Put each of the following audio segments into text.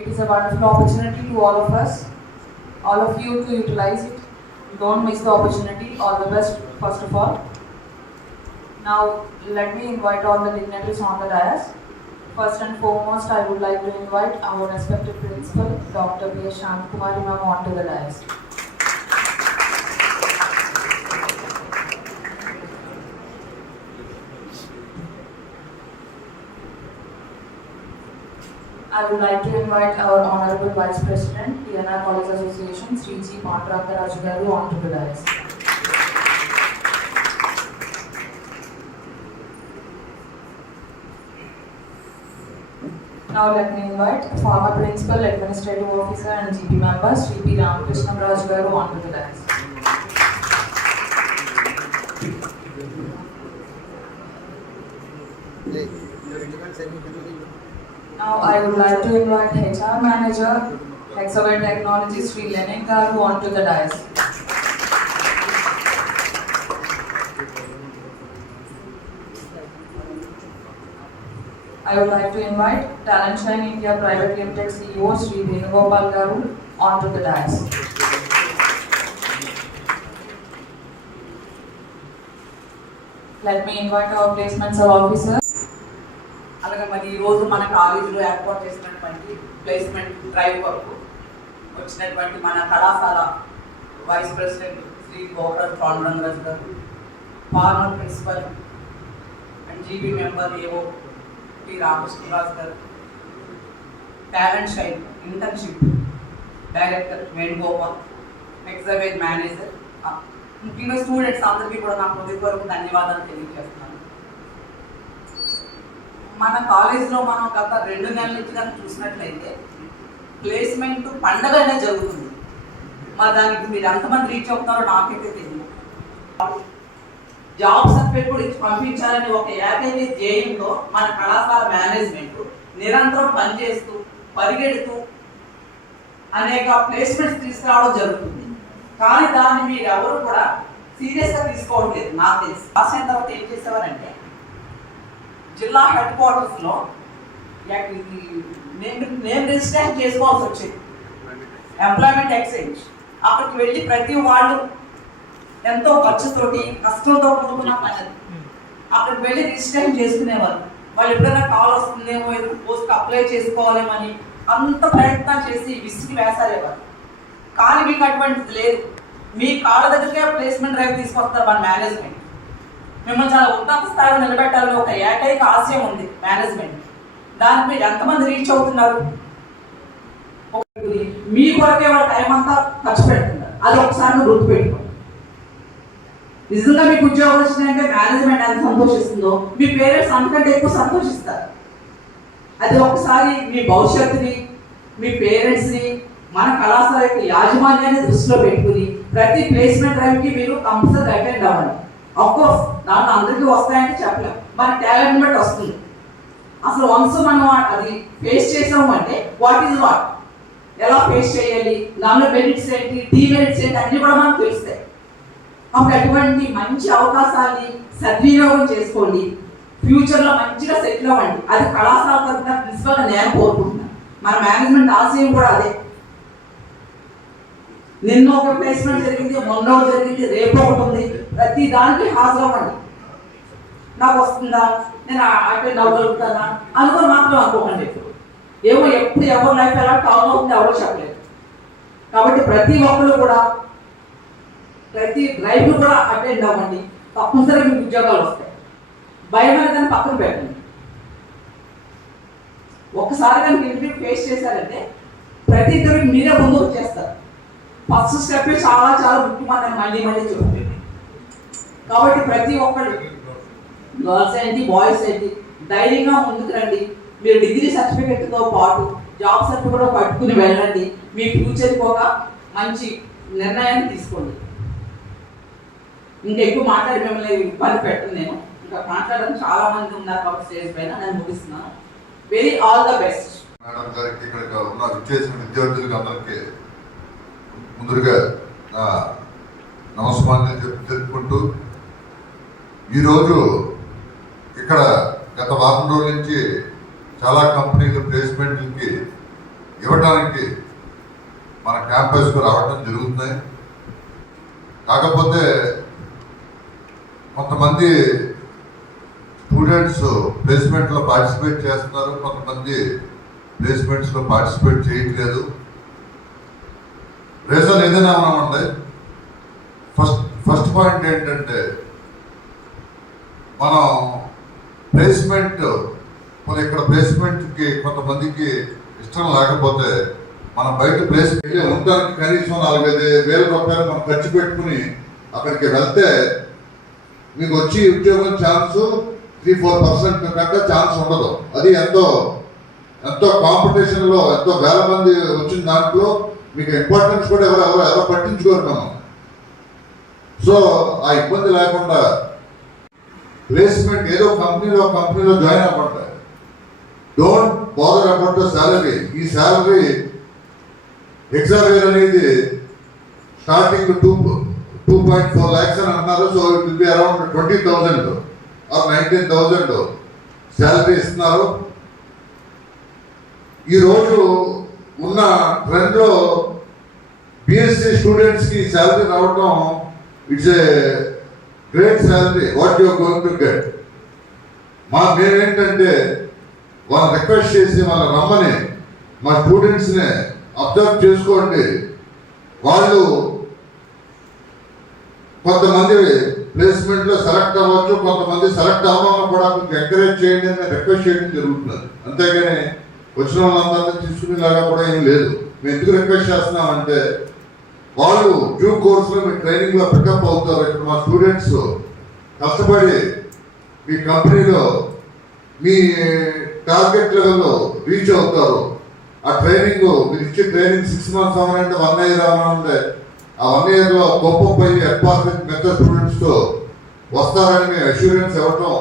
It is a wonderful opportunity to all of us, all of you to utilize it. Don't miss the opportunity. All the best, first of all. Now, let me invite all the dignitaries on the dais. First and foremost, I would like to invite our respected principal, Dr. B.S. Shantakumari ma'am, onto the dais. I would like to invite our Honorable Vice President, PNR College Association, Sri G. Pantrakaraju garu, onto the dais. Now let me invite former Principal, Administrative Officer and GP member, Sri P. Ramakrishna Raju garu, onto the dais. Now I would like to invite HR Manager, Hexaware Technology, Sri Lenin garu, onto the dais. I would like to invite Talent Shine India Private Limited CEO, Sri Venugopal garu, onto the dais. Let me invite our placements officer. అలాగే మరి ఈరోజు మన కాలేజీలో ఏర్పాటు చేసినటువంటి placement drive వరకు వచ్చినటువంటి మన కళాశాల వైస్ ప్రెసిడెంట్ శ్రీ గోకరాజ్ పాండురంగరాజు గారు, former principal and GB member ఏవో టి రామకృష్ణరాజు గారు, talent shine internship director Venugopal, ఎగ్జావేజ్ మేనేజర్, ముఖ్యంగా స్టూడెంట్స్ అందరికీ కూడా నా హృదయపూర్వక ధన్యవాదాలు తెలియజేస్తున్నాను. మన కాలేజ్లో మనం గత 2 నెలల నుంచి కనుక చూసినట్లయితే ప్లేస్మెంట్ పండగ అనేది జరుగుతుంది. మరి దానికి మీరు ఎంతమంది రీచ్ అవుతారో నాకైతే తెలియదు. జాబ్ సర్టిఫికేట్ కూడా ఇచ్చి పంపించాలని ఒక ఏకైక ధ్యేయంతో మన కళాశాల మేనేజ్మెంట్ నిరంతరం పనిచేస్తూ పరిగెడుతూ అనేక ప్లేస్మెంట్స్ తీసుకురావడం జరుగుతుంది. కానీ దాన్ని మీరు ఎవరు కూడా సీరియస్గా తీసుకోవట్లేదు. నాకు తెలిసి రాసిన తర్వాత ఏం చేసేవారంటే జిల్లా హెడ్ క్వార్టర్స్లో నేమ్ రిజిస్ట్రేషన్ చేసుకోవాల్సి వచ్చేది, ఎంప్లాయ్మెంట్ ఎక్స్చేంజ్. అక్కడికి వెళ్ళి ప్రతి వాళ్ళు ఎంతో ఖర్చుతోటి కష్టంతో కూడుకున్న పని. అక్కడికి వెళ్ళి రిజిస్ట్రేషన్ చేసుకునేవారు. వాళ్ళు ఎప్పుడైనా కాల్ వస్తుందేమో, ఏదో పోస్ట్కి అప్లై చేసుకోవాలేమని అంత ప్రయత్నం చేసి విసిగి వేసారేవారు. కానీ మీకు అటువంటిది లేదు. మీ కాళ్ళ దగ్గరికే ప్లేస్మెంట్ డ్రైవ్ తీసుకొస్తారు మన మేనేజ్మెంట్. మిమ్మల్ని చాలా ఉన్నత స్థాయిలో నిలబెట్టాలని ఒక ఏకైక ఆశయం ఉంది మేనేజ్మెంట్. దానికి మీరు ఎంతమంది రీచ్ అవుతున్నారు? మీ కొరకే వాళ్ళ టైం అంతా ఖర్చు పెడుతున్నారు. అది ఒకసారి నువ్వు గుర్తుపెట్టుకోండి. నిజంగా మీకు ఉద్యోగం వచ్చినాయంటే మేనేజ్మెంట్ ఎంత సంతోషిస్తుందో మీ పేరెంట్స్ అంతకంటే ఎక్కువ సంతోషిస్తారు. అది ఒకసారి మీ భవిష్యత్తుని, మీ పేరెంట్స్ని, మన కళాశాల యొక్క యాజమాన్యాన్ని దృష్టిలో పెట్టుకుని ప్రతి ప్లేస్మెంట్ డ్రైవ్కి మీరు కంపల్సరీ అటెండ్ అవ్వండి. అఫ్కోర్స్ దాంట్లో అందరికీ వస్తాయంటే చెప్పలేం, మన టాలెంట్ బట్టి వస్తుంది. అసలు వన్స్ మనం అది ఫేస్ చేసాము అంటే వాట్ ఈజ్ వాట్, ఎలా ఫేస్ చేయాలి, దానిలో బెనిఫిట్స్ ఏంటి, డిమెరిట్స్ ఏంటి అన్నీ కూడా మనకు తెలుస్తాయి. కాబట్టి అటువంటి మంచి అవకాశాన్ని సద్వినియోగం చేసుకోండి. ఫ్యూచర్లో మంచిగా సెటిల్ అవ్వండి. అది కళాశాల తరఫున ప్రిన్సిపల్గా నేను కోరుకుంటున్నాను. మన మేనేజ్మెంట్ ఆశయం కూడా అదే. నిన్న ఒక ప్లేస్మెంట్ జరిగింది, మొన్న జరిగింది, రేపు ఒకటి ఉంది. ప్రతి దానికి హాజరవ్వండి. నాకు వస్తుందా, నేను అటెండ్ అవ్వగలుగుతానా అనుకుని మాత్రం అనుకోకండి. ఏమో ఎప్పుడు ఎవరి లైఫ్ ఎలా టర్న్ అవుతుంది ఎవరో చెప్పలేదు. కాబట్టి ప్రతి ఒక్కరు కూడా ప్రతి డ్రైవ్ కూడా అటెండ్ అవ్వండి. తప్పనిసరిగా మీకు ఉద్యోగాలు వస్తాయి. భయం అనేది పక్కన పెట్టండి. ఒక్కసారి కనుక ఇంటర్వ్యూ ఫేస్ చేశారంటే ప్రతి ఇంటర్వ్యూ మీరే ముందుకు చేస్తారు. ఫస్ట్ స్టెప్ చాలా చాలా ముఖ్యమైన మళ్ళీ చూడండి. కాబట్టి ప్రతి ఒక్కరు గర్ల్స్ ఏంటి బాయ్స్ ఏంటి ధైర్యంగా ముందుకు రండి. మీరు డిగ్రీ సర్టిఫికెట్తో పాటు జాబ్ సర్టిఫికెట్ కూడా పట్టుకుని వెళ్ళండి. మీ ఫ్యూచర్కి ఒక మంచి నిర్ణయాన్ని తీసుకోండి. ఇంకా ఎక్కువ మాట్లాడి మిమ్మల్ని ఇబ్బంది పెట్టను. నేను ఇంకా మాట్లాడడం చాలా మంది ఉన్నారు కాబట్టి స్టేజ్ పైన నేను ముగిస్తున్నాను. Very all the best. Madam గారికి ఇక్కడ ఉన్న విద్యార్థులు విద్యార్థులకు అందరికీ ముందుగా నమస్కారాలు తెలుపుకుంటూ ఈరోజు ఇక్కడ గత వారం రోజుల నుంచి చాలా కంపెనీలు ప్లేస్మెంట్లకి ఇవ్వడానికి మన క్యాంపస్కు రావడం జరుగుతున్నాయి. కాకపోతే కొంతమంది స్టూడెంట్స్ ప్లేస్మెంట్లో పార్టిసిపేట్ చేస్తున్నారు, కొంతమంది ప్లేస్మెంట్స్లో పార్టిసిపేట్ చేయట్లేదు. రీజన్ ఏదైనా ఉన్నామండి. ఫస్ట్ పాయింట్ ఏంటంటే మనం ప్లేస్మెంట్ ఇక్కడ ప్లేస్మెంట్కి కొంతమందికి ఇష్టం లేకపోతే మనం బయట ప్లేస్మెంట్ ఉండడానికి కనీసం 4,5,000 రూపాయలు మనం ఖర్చు పెట్టుకుని అక్కడికి వెళ్తే మీకు వచ్చి ఉద్యోగం ఛాన్స్ 3-4% కంటే ఛాన్స్ ఉండదు. అది ఎంతో కాంపిటీషన్లో ఎంతో వేల మంది వచ్చిన దాంట్లో మీకు ఇంపార్టెన్స్ కూడా ఎవరో పట్టించుకోరు మనం. సో ఆ ఇబ్బంది లేకుండా ప్లేస్మెంట్ ఏదో కంపెనీలో జాయిన్ అవ్వండి. Don't bother about the salary. ఈ శాలరీ ఎగ్జామినర్ అనేది స్టార్టింగ్ 2.4 lakhs అని అంటున్నారు. So it will be around 20,000 or 19,000 salary ఇస్తున్నారు. ఈరోజు ఉన్న ట్రెండ్లో బిఎస్సి స్టూడెంట్స్కి శాలరీ రావడం it's a great salary what you are going to get. మేమేంటంటే వాళ్ళని రిక్వెస్ట్ చేసి వాళ్ళ రమ్మని మా స్టూడెంట్స్ని అబ్జర్వ్ చేసుకోండి. వాళ్ళు కొంతమంది ప్లేస్మెంట్లో సెలెక్ట్ అవ్వచ్చు, కొంతమంది సెలెక్ట్ అవ్వాలని కూడా మీకు ఎంకరేజ్ చేయండి అని రిక్వెస్ట్ చేయడం జరుగుతున్నది. అంతేగాని వచ్చిన వాళ్ళందరినీ తీసుకునేలాగా కూడా ఏం లేదు. మేము ఎందుకు రిక్వెస్ట్ చేస్తున్నామంటే వాళ్ళు డ్యూ కోర్సులో మీ ట్రైనింగ్లో పికప్ అవుతారు. ఇక్కడ మా స్టూడెంట్స్ కష్టపడి మీ కంపెనీలో మీ టార్గెట్ లెవెల్లో రీచ్ అవుతారు. ఆ ట్రైనింగ్ మీరు ఇచ్చే ట్రైనింగ్ 6 months అవనంటే 1 year అవనంటే ఆ 1 yearలో గొప్ప అడ్వాన్స్ మెథడ్ స్టూడెంట్స్తో వస్తారని మేము అష్యూరెన్స్ ఇవ్వటం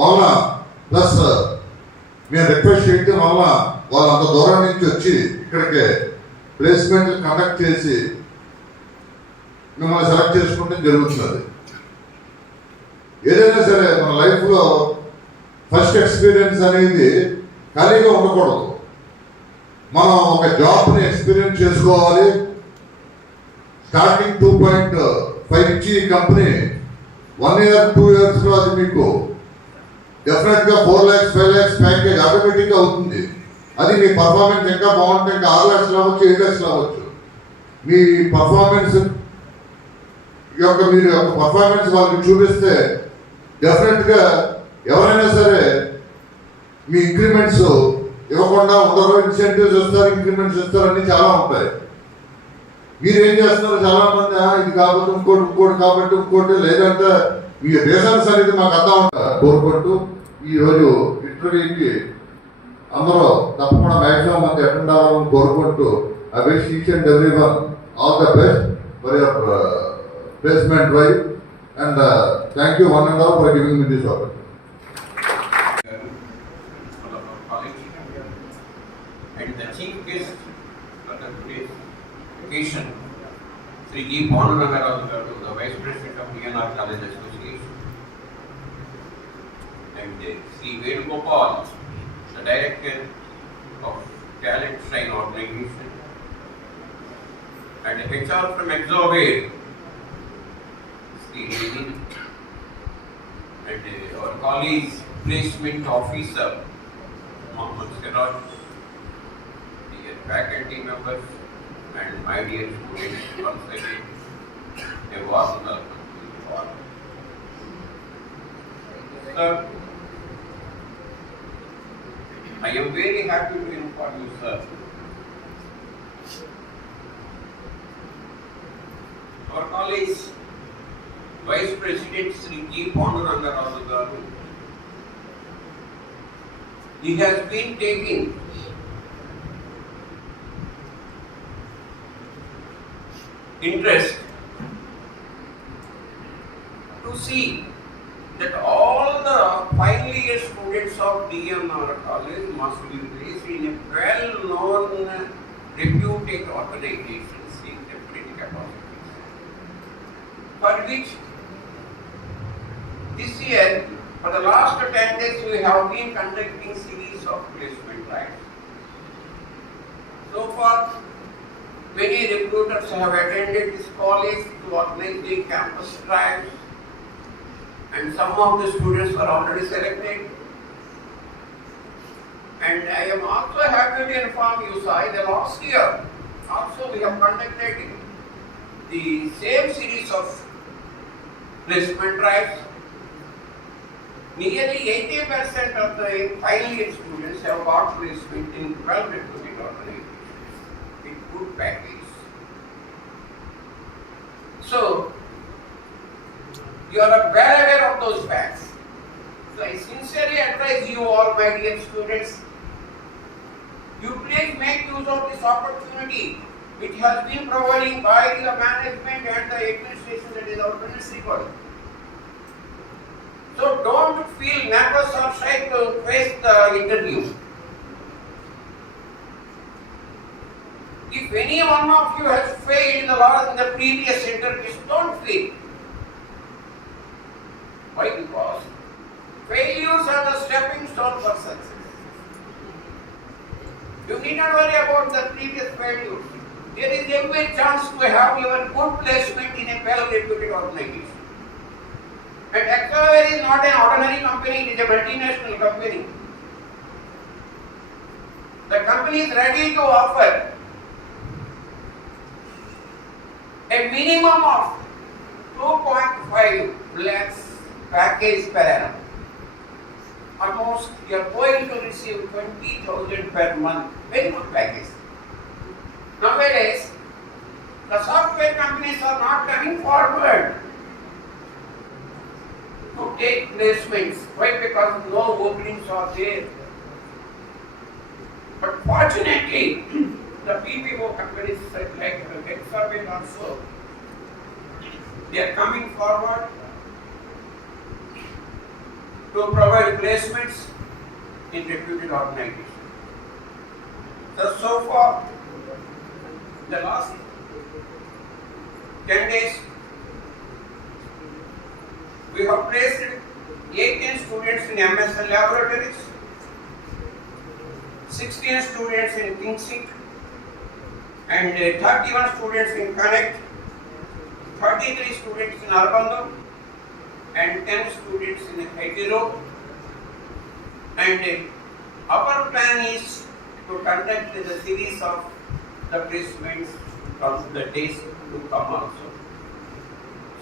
వల్ల ప్లస్ మేము రిక్వెస్ట్ చేయటం వల్ల వాళ్ళు అంత దూరం నుంచి వచ్చి ఇక్కడికి ప్లేస్మెంట్ కండక్ట్ చేసి మిమ్మల్ని సెలెక్ట్ చేసుకుంటే జరుగుతున్నది. ఏదైనా సరే మన లైఫ్లో ఫస్ట్ ఎక్స్పీరియన్స్ అనేది ఖాళీగా ఉండకూడదు. మనం ఒక జాబ్ని ఎక్స్పీరియన్స్ చేసుకోవాలి. స్టార్టింగ్ 2.5 ఇచ్చి కంపెనీ 1 year 2 yearsలో అది మీకు డెఫినెట్గా 4 lakhs 5 lakhs ప్యాకేజ్ ఆటోమేటిక్గా అవుతుంది. అది మీ పర్ఫార్మెన్స్ ఇంకా బాగుంటే ఇంకా 6 lakhs అవ్వచ్చు, 7 lakhs అవ్వచ్చు. మీ పర్ఫార్మెన్స్ మీరు యొక్క పర్ఫార్మెన్స్ వాళ్ళకి చూపిస్తే డెఫినెట్గా ఎవరైనా సరే మీ ఇంక్రిమెంట్స్ ఇవ్వకుండా ఉండరు. ఇన్సెంటివ్స్ ఇస్తారు, ఇంక్రిమెంట్స్ ఇస్తారు, అన్ని చాలా ఉంటాయి. మీరు ఏం చేస్తున్నారు? చాలా మంది ఇది కాబట్టి ఇంకోటి కాబట్టి ఇంకోటి లేదంటే మీ రీజన్స్ అనేది మాకు అర్థం ఉంటుంది కోరుకుంటూ ఈరోజు ఇంటర్వ్యూకి అందరూ తప్పకుండా మ్యాక్సిమం మంది అటెండ్ అవ్వాలని కోరుకుంటూ I wish each and everyone all the best for your placement drive and thank you one and all for giving me this opportunity. And the chief guest for the today's occasion, Sri G. Ponurangaravu garu, the Vice President of DNR College Association, and Sri Venugopal, the Director of Talent Shrine Organization, and HR from Exovate, Sri Nidhi, and our colleagues, Placement Officer, Mohammed Siraj, faculty members and my dear students, once again, a warm welcome to you all. Sir, I am very happy to inform you, sir. Our college Vice President Sri G. Ponurangaravu garu, he has been taking interest to see that all the final year students of DNR College must be placed in a well-known reputed organizations in different capacities, for which this year, for the last 10 days, we have been conducting series of placement drives. So far, many recruiters have attended this college to organize the campus trials, and some of the students were already selected. And I am also happy to inform you, Sai, the last year also we have conducted the same series of placement drives. Nearly 80% of the final year students have got placement in well-reputed organizations with good package. So, you are well aware of those facts. So I sincerely advise you all, my dear students, you please make use of this opportunity which has been provided by the management and the administration, that is our principal. So don't feel nervous or shy to face the interview. If any one of you has failed in the previous interviews, don't feel. Why? Because failures are the stepping stone for success. You need not worry about the previous failures. There is every chance to have your good placement in a well-reputed organization. And Accelware is not an ordinary company, it is a multinational company. The company is ready to offer a minimum of 2.5 lakhs package per annum. Almost you are going to receive 20,000 per month. Very good package. Nowadays, the software companies are not coming forward to take placements. Why? Because no openings are there. But fortunately, the PPO companies like Accelware also, they are coming forward to provide placements in reputed organizations. So far, the last 10 days, we have placed 18 students in MSN laboratories, 16 students in ThinkSync, and 31 students in Connect, 33 students in Arbando, and 10 students in Hetero. And our plan is to conduct the series of the placements from the days to come also.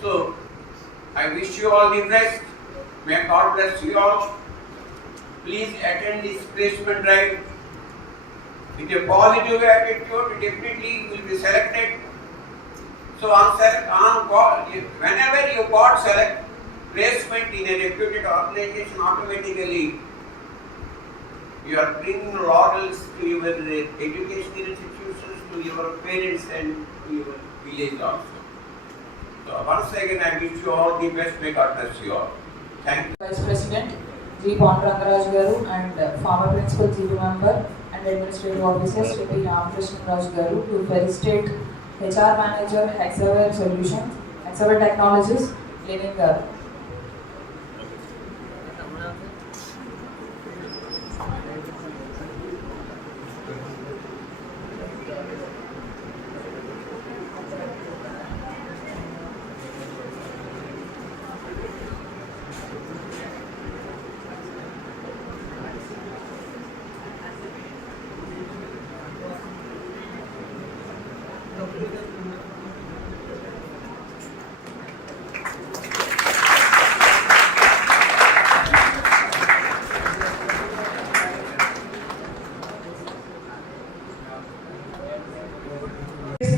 So, I wish you all the best. May God bless you all. Please attend this placement drive with a positive attitude. Definitely you will be selected. So, whenever you got select placement in a reputed organization, automatically you are bringing laurels to your educational institutions, to your parents and to your village also. So once again I wish you all the best. May God bless you all. Thank you. Vice President G. Pandurangaraj Garu and former Principal GB Member and Administrative Officers P. Ramakrishnan Raj Garu to felicitate HR Manager Accelware Solutions, Accelware Technologies, Lenin Garu.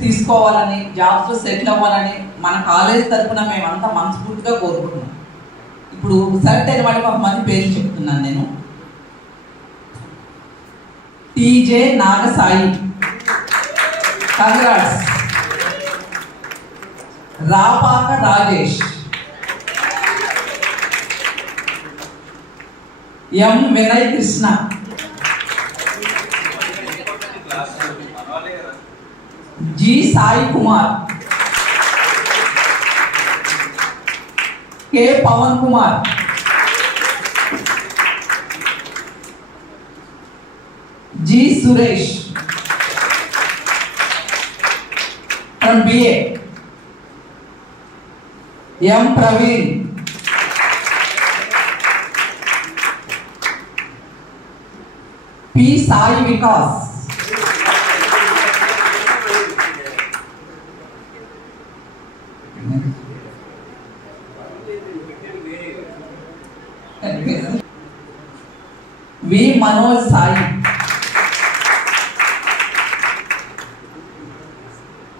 తీసుకోవాలని, జాబ్స్ లో సెటిల్ అవ్వాలని మన కాలేజ్ తరఫున మేమంతా మనస్ఫూర్తిగా కోరుకుంటున్నాం. ఇప్పుడు సెలెక్ట్ అయిన వాళ్ళకి కొంతమంది పేర్లు చెప్తున్నాను నేను. TJ Nagasai, congrats. Rapaka Rajesh, M Vinay Krishna, G Sai Kumar, K Pavan Kumar, G Suresh, from BA. M. Praveen. P. Sai Vikas. V. Manoj Sai.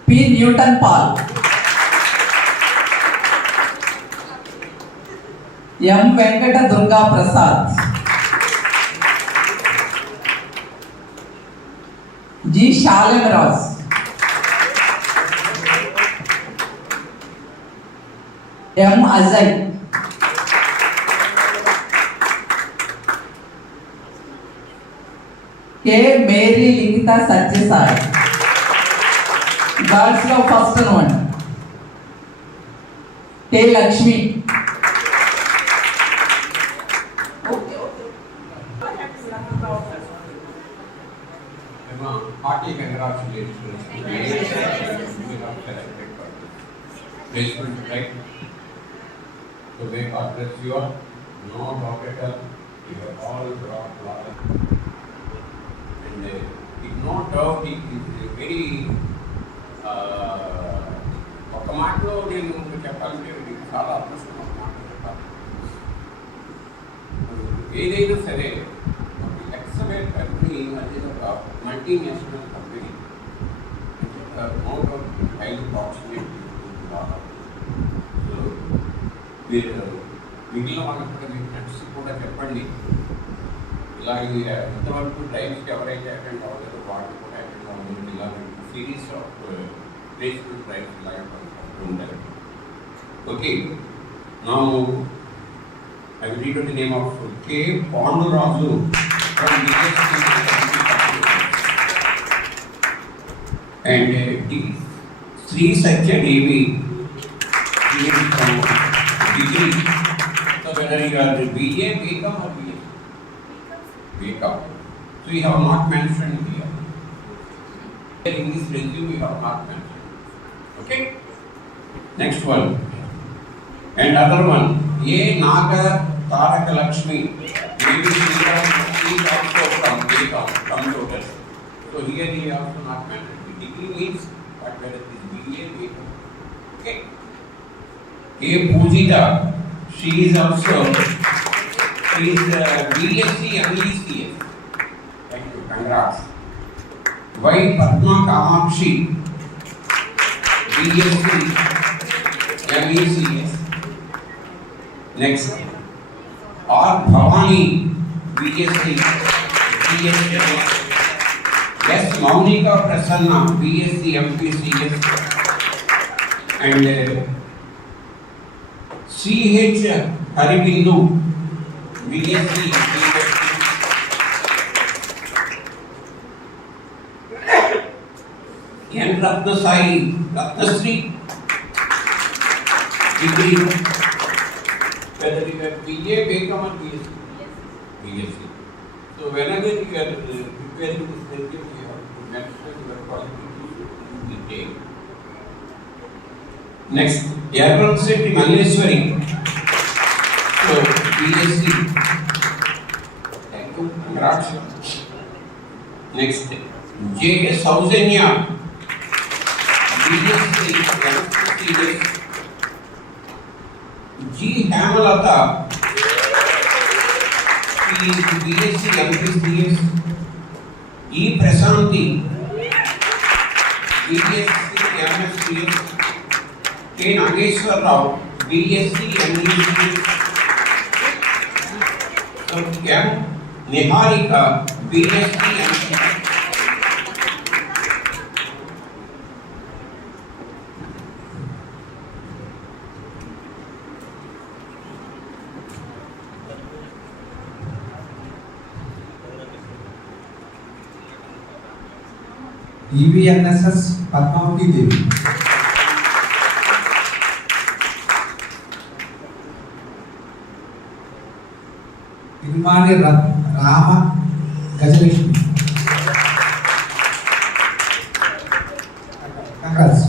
P. Newton Paul. M. Venkata Durga Prasad. G. Shalem Raj. M. Ajay. K. Mary Lingita Satyasai. Girls lo first one. K. Lakshmi. Emma, hearty congratulations. You have selected for placement, right? So may God bless you all. No doubt at all. You have all brought a lot of, and it no doubt it is very ఒక మాటలో నేను చెప్పాలంటే మీకు చాలా అదృష్టం ఒక మాట చెప్పాలి. ఏదైనా సరే ఎక్సలెంట్ కంపెనీ అది ఒక multinational company more highly fortunate. So మీరు మిగిలిన వాళ్ళకి కూడా మీ ఫ్రెండ్స్ కూడా చెప్పండి, ఇలాగే ఇంతవరకు డ్రైవ్స్కి ఎవరైతే అటెండ్ అవ్వలేదో వాళ్ళు కూడా అటెండ్ అవ్వలేదు. ఇలాగే సిరీస్ ఆఫ్ ప్లేస్మెంట్ డ్రైవ్స్ ఇలాగే ఉంటాయి. ఓకే, నా I will read the name of K. Panduraju from BSc and Sri Satya Devi from degree. So whether you are BA, BCom or BA? BCom. So you have not mentioned here. In this resume you have not mentioned. Okay? Next one. And other one, A. Naga Taraka Lakshmi. Maybe she is also from BCom, computers. So here he also not mentioned. The degree means what whether it is BA, BCom. Okay. A. Pujita, she is also BSc MECS. Thank you, congrats. Y. Padma Kamakshi, BSc MECS. Next, R. Bhavani, BSc GSMS. S. Maunika Prasanna, BSc MPCS. And C. H. Haribindu, BSc N. Ratnasai, Ratnasri, degree. Whether you have BA, BCom or BSc? BSc. So whenever you are preparing this resume, you have to mention your qualification in detail. Next, Yarvan Seti Malleswari. So BSc. Thank you. Congrats. Next, J. Sauzanya, BSc MPCS. G. Hemalata, she is BSc MPCS. E. Prasanthi, BSc MSCS. K. Nageshwar Rao, BSc MECS. So M. Niharika, BSc MCS. EVNSS Padmavati Devi. Ilmani Rama Gajalishmi. Congrats.